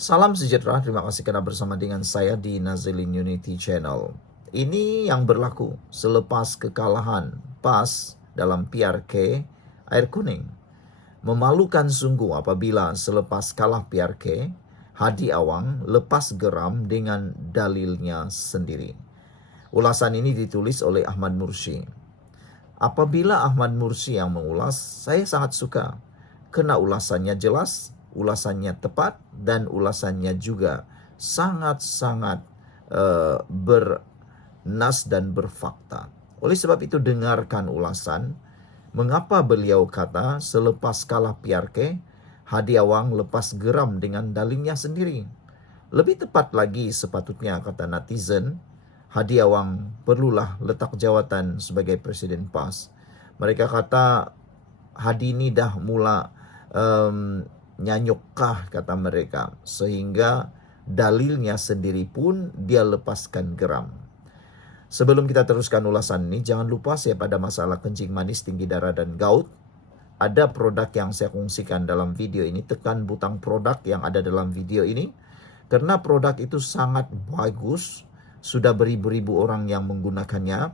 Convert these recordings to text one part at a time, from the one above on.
Salam sejahtera, terima kasih karena bersama dengan saya di Nazilin Unity Channel. Ini yang berlaku selepas kekalahan PAS dalam PRK Air Kuning. Memalukan sungguh apabila selepas kalah PRK, Hadi Awang lepas geram dengan dalilnya sendiri. Ulasan ini ditulis oleh Ahmad Mursi. Apabila Ahmad Mursi yang mengulas, saya sangat suka. Karena ulasannya jelas, ulasannya tepat, dan ulasannya juga sangat-sangat bernas dan berfakta. Oleh sebab itu dengarkan ulasan, mengapa beliau kata selepas kalah PRK, Hadi Awang lepas geram dengan dalilnya sendiri. Lebih tepat lagi sepatutnya kata netizen, Hadi Awang perlulah letak jawatan sebagai Presiden PAS. Mereka kata Hadi ini dah mula nyanyukkah kata mereka, sehingga dalilnya sendiri pun dia lepaskan geram. Sebelum kita teruskan ulasan ini, jangan lupa saya pada masalah kencing manis, tinggi darah, dan gout. Ada produk yang saya kongsikan dalam video ini, tekan butang produk yang ada dalam video ini. Karena produk itu sangat bagus, sudah beribu-ribu orang yang menggunakannya.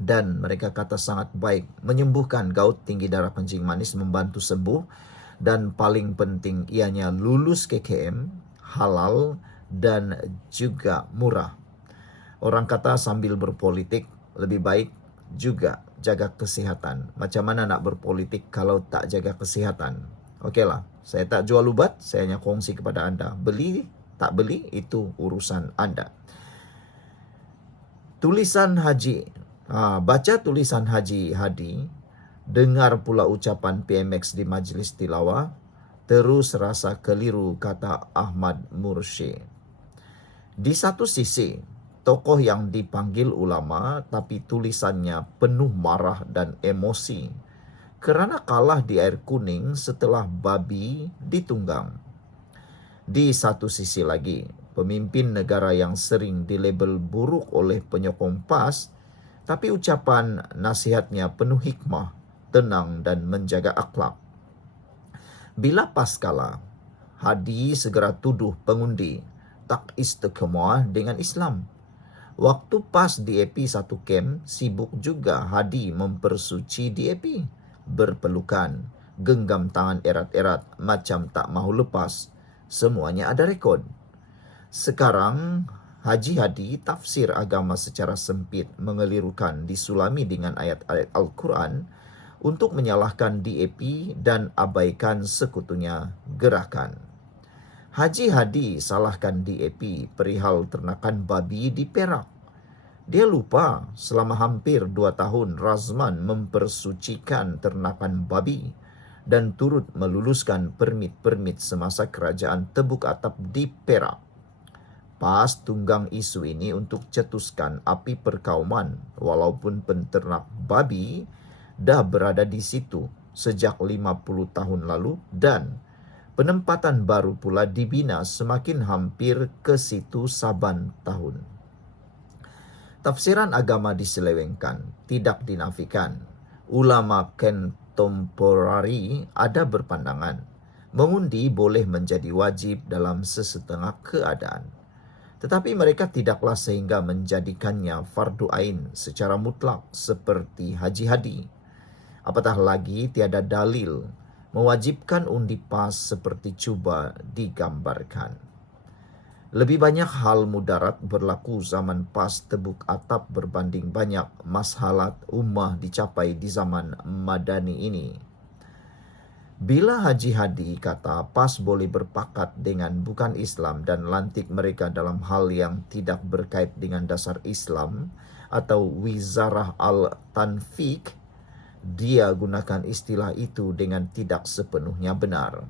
Dan mereka kata sangat baik, menyembuhkan gout, tinggi darah, kencing manis, membantu sembuh. Dan paling penting ianya lulus KKM, halal, dan juga murah. Orang kata sambil berpolitik lebih baik juga jaga kesehatan. Macam mana nak berpolitik kalau tak jaga kesehatan? Okeylah, saya tak jual ubat, saya hanya kongsi kepada anda. Beli, tak beli, itu urusan anda. Tulisan Haji, baca tulisan Haji Hadi, dengar pula ucapan PMX di Majlis Tilawah, terus rasa keliru kata Ahmad Mursi. Di satu sisi, tokoh yang dipanggil ulama tapi tulisannya penuh marah dan emosi kerana kalah di Air Kuning setelah babi ditunggang. Di satu sisi lagi, pemimpin negara yang sering dilabel buruk oleh penyokong PAS, tapi ucapan nasihatnya penuh hikmah, tenang dan menjaga akhlak. Bila PAS kalah, Hadi segera tuduh pengundi tak istiqamah dengan Islam. Waktu PAS DAP satu kem, sibuk juga Hadi mempersuci DAP. Berpelukan, genggam tangan erat-erat macam tak mahu lepas. Semuanya ada rekod. Sekarang, Haji Hadi tafsir agama secara sempit, mengelirukan, disulami dengan ayat-ayat Al-Quran untuk menyalahkan DAP dan abaikan sekutunya gerakan. Haji Hadi salahkan DAP perihal ternakan babi di Perak. Dia lupa selama hampir 2 tahun Razman mempersucikan ternakan babi dan turut meluluskan permit-permit semasa kerajaan Tebuk Atap di Perak. PAS tunggang isu ini untuk cetuskan api perkauman walaupun penternak babi dah berada di situ sejak 50 tahun lalu dan penempatan baru pula dibina semakin hampir ke situ saban tahun. Tafsiran agama diselewengkan, tidak dinafikan. Ulama kontemporari ada berpandangan, mengundi boleh menjadi wajib dalam sesetengah keadaan. Tetapi mereka tidaklah sehingga menjadikannya fardu ain secara mutlak seperti Haji Hadi. Apatah lagi tiada dalil mewajibkan undi PAS seperti cuba digambarkan. Lebih banyak hal mudarat berlaku zaman PAS Tebuk Atap berbanding banyak masalah ummah dicapai di zaman Madani ini. Bila Haji Hadi kata PAS boleh berpakat dengan bukan Islam dan lantik mereka dalam hal yang tidak berkait dengan dasar Islam atau Wizarah Al-Tanfiq, dia gunakan istilah itu dengan tidak sepenuhnya benar.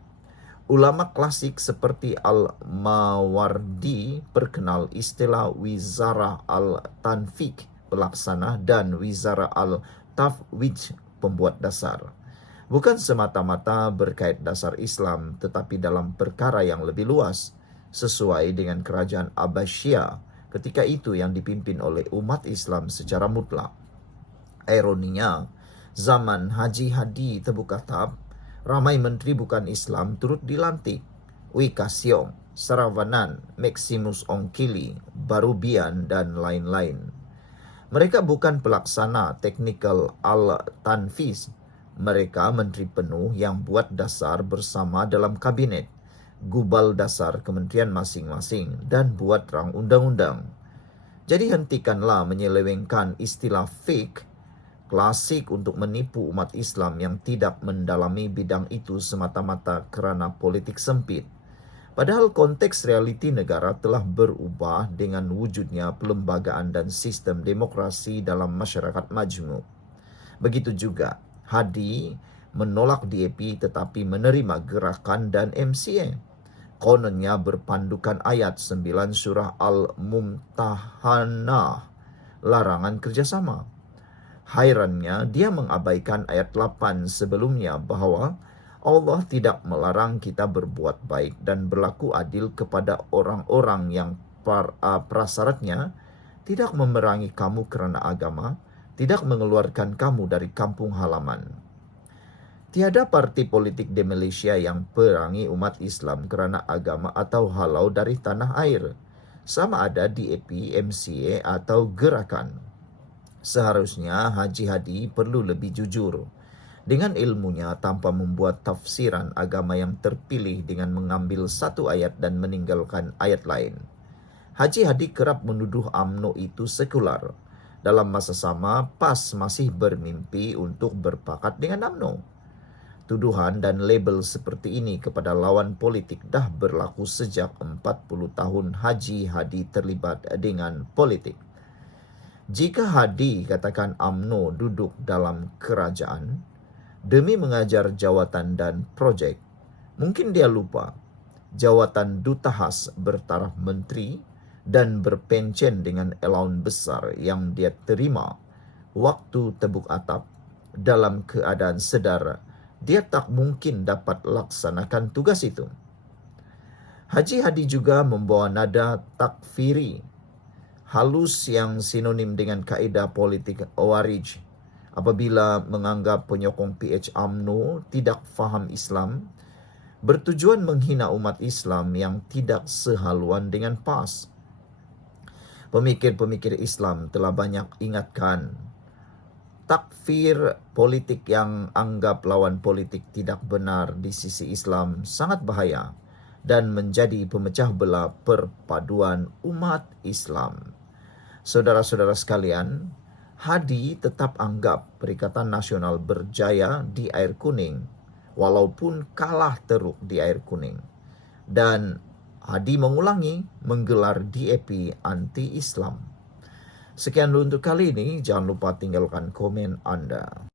Ulama klasik seperti Al-Mawardi perkenal istilah Wizarah Al-Tanfiq pelaksana dan Wizarah Al-Tafwij pembuat dasar. Bukan semata-mata berkait dasar Islam tetapi dalam perkara yang lebih luas sesuai dengan kerajaan Abbasiyah ketika itu yang dipimpin oleh umat Islam secara mutlak. Ironinya, zaman Haji Hadi Tebuk Atap, ramai menteri bukan Islam turut dilantik. Wei Ka Siong, Saravanan, Maximus Ongkili, Barubian, dan lain-lain. Mereka bukan pelaksana teknikal al-tanfiz. Mereka menteri penuh yang buat dasar bersama dalam kabinet, gubal dasar kementerian masing-masing, dan buat rang undang-undang. Jadi hentikanlah menyelewengkan istilah fake, klasik untuk menipu umat Islam yang tidak mendalami bidang itu semata-mata kerana politik sempit. Padahal konteks realiti negara telah berubah dengan wujudnya pelembagaan dan sistem demokrasi dalam masyarakat majmuk. Begitu juga Hadi menolak DAP tetapi menerima gerakan dan MCA. Kononnya berpandukan ayat 9 surah Al-Mumtahanah, larangan kerjasama. Hairannya dia mengabaikan ayat 8 sebelumnya bahwa Allah tidak melarang kita berbuat baik dan berlaku adil kepada orang-orang yang prasyaratnya tidak memerangi kamu kerana agama, tidak mengeluarkan kamu dari kampung halaman. Tiada parti politik di Malaysia yang perangi umat Islam kerana agama atau halau dari tanah air, sama ada DAP, MCA atau gerakan. Seharusnya Haji Hadi perlu lebih jujur dengan ilmunya tanpa membuat tafsiran agama yang terpilih dengan mengambil satu ayat dan meninggalkan ayat lain. Haji Hadi kerap menuduh UMNO itu sekular. Dalam masa sama, PAS masih bermimpi untuk berpakat dengan UMNO. Tuduhan dan label seperti ini kepada lawan politik dah berlaku sejak 40 tahun Haji Hadi terlibat dengan politik. Jika Hadi katakan UMNO duduk dalam kerajaan demi mengajar jawatan dan projek, mungkin dia lupa jawatan duta khas bertaraf menteri dan berpencen dengan allowance besar yang dia terima waktu tebuk atap dalam keadaan sedar dia tak mungkin dapat laksanakan tugas itu. Haji Hadi juga membawa nada takfiri, halus yang sinonim dengan kaedah politik Awarij. Apabila menganggap penyokong PH UMNO tidak faham Islam, bertujuan menghina umat Islam yang tidak sehaluan dengan PAS. Pemikir-pemikir Islam telah banyak ingatkan, takfir politik yang anggap lawan politik tidak benar di sisi Islam sangat bahaya dan menjadi pemecah belah perpaduan umat Islam. Saudara-saudara sekalian, Hadi tetap anggap Perikatan Nasional berjaya di air kuning walaupun kalah teruk di air kuning. Dan Hadi mengulangi menggelar DAP anti-Islam. Sekian dulu untuk kali ini. Jangan lupa tinggalkan komen Anda.